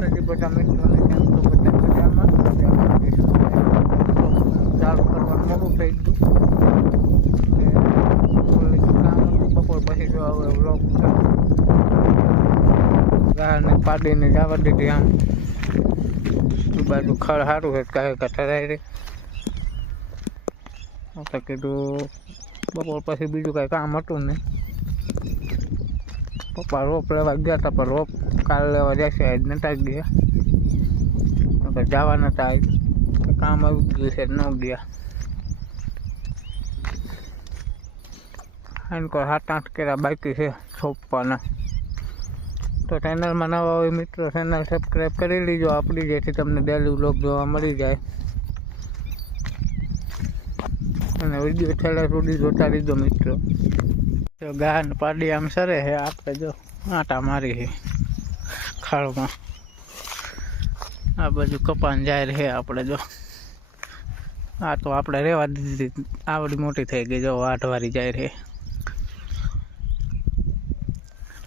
માતાજી બધા મિત્રોને કેમ તો બધા મજામાં. ચાલુ કરવાનું મોડું થઈ ગયું કામ બપોર પછી જો હવે વ્લોગ ગાને પાડીને જવા દીધી. આમ બાજુ ખડ સારું છે કાંઈ કઠરાય રે તો કીધું બપોર પછી બીજું કાંઈ કામ હતું નહીં. પપ્પા રોપ લેવા ગયા હતા પણ રોપ કાલ લેવા જશે, આજ નતા ગયા જવા નતા. આજ કામ આવી ગયું છે ન ગયા. એનકો 7-8 કેરા બાકી છે છોપવાના. તો ચેનલમાં નવા હોય મિત્રો ચેનલ સબસ્ક્રાઈબ કરી લીજો આપણી, જેથી તમને ડેલી વ્લોગ જોવા મળી જાય. અને વિડીયો છેલ્લે સુધી જોતા લીધો મિત્રો. જો ગાન પાડી આમ સરે છે, આપણે જો આટા મારી છે ખાળમાં. આ બાજુ કપાન જાય છે આપણે જો. આ તો આપણે રહેવા દીધી, આવડી મોટી થઈ ગઈ જો વાઢવારી જાય છે.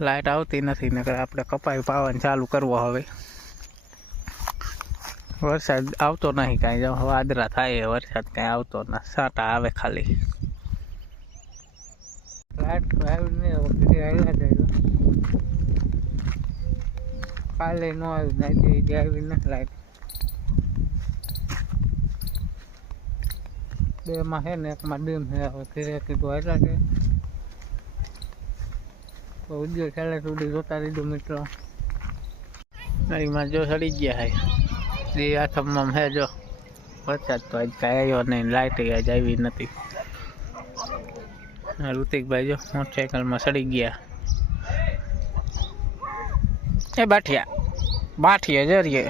લાઇટ આવતી નથી નકર આપણે કપાઈ પાવાનું ચાલુ કરવો. હવે વરસાદ આવતો નહીં કાંઈ, જો વાદળા થાય વરસાદ કાંઈ આવતો ના, સાટા આવે ખાલી. લાઇટ આવી નહીં, વખતે આવ્યા જાય કાલે ન આવી નાખી જે આવી નથી લાઇટ. બેમાં છે ને એકમાં ડીમ છે. હવે ઘરે કીધું એટલા છે તો વિડીયો છેલ્લે સુધી જોતા લીધું મિત્રો. એમાં જો સડી ગયા છે જે આથમમાં છે જો. વરસાદ તો આજ કાંઈ આવ્યો નહીં, લાઇટ આજ આવી નથી. ઋતિકભાઈ જો મોટરસાઇકલમાં સડી ગયા. એ બાઠિયા જરીએ